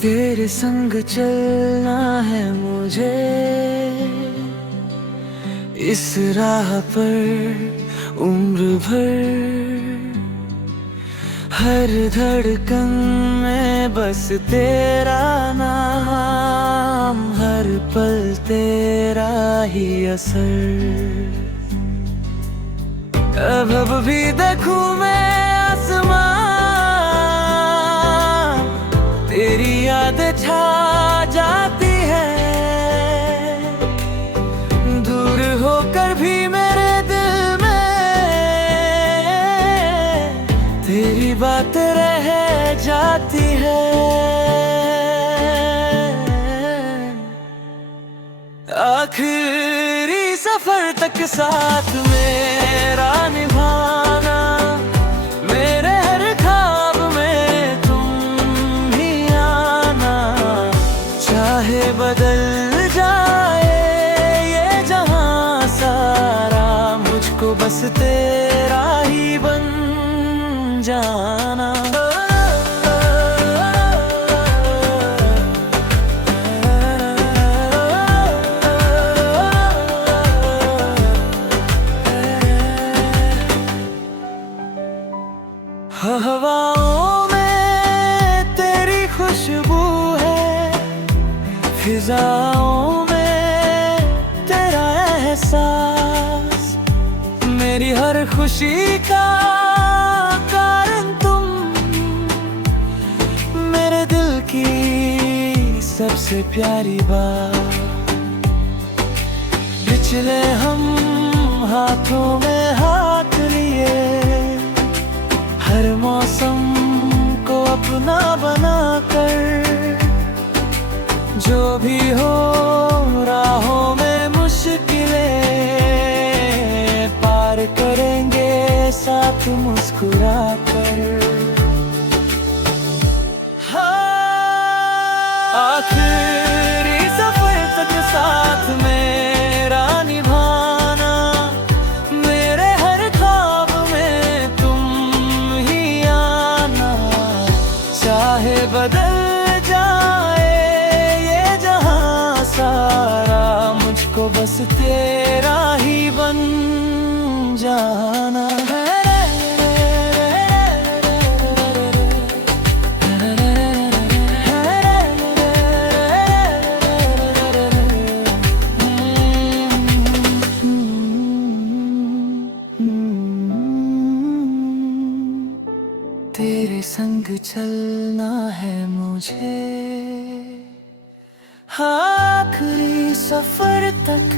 तेरे संग चलना है मुझे इस राह पर उम्र भर। हर धड़कन में बस तेरा नाम, हर पल तेरा ही असर। अब भी देखूं मैं आसमां, तेरी याद छा जाती है। दूर होकर भी मेरे दिल में तेरी बात रह जाती है। आखिरी सफर तक साथ मेरा निभाना, मेरे हर ख्वाब में तुम ही आना। चाहे बदल जाए ये जहां सारा, मुझको बस तेरा ही बन जाना। हवाओं में तेरी खुशबू है, फिजाओं में तेरा एहसास। मेरी हर खुशी का कारण तुम, मेरे दिल की सबसे प्यारी बात। पिछले हम हाथों में हाथ लिए, हर मौसम को अपना बनाकर। जो भी हो राहों में मुश्किलें पार करेंगे साथ मुस्कुरा कर। आखिरी सफर तक साथ मेरा निभाना, मेरे हर ख्वाब में तुम ही आना। चाहे बदल जाए ये जहां सारा, मुझको बस तेरा ही बन जाना है। तेरे संग चलना है मुझे आखिरी सफर तक।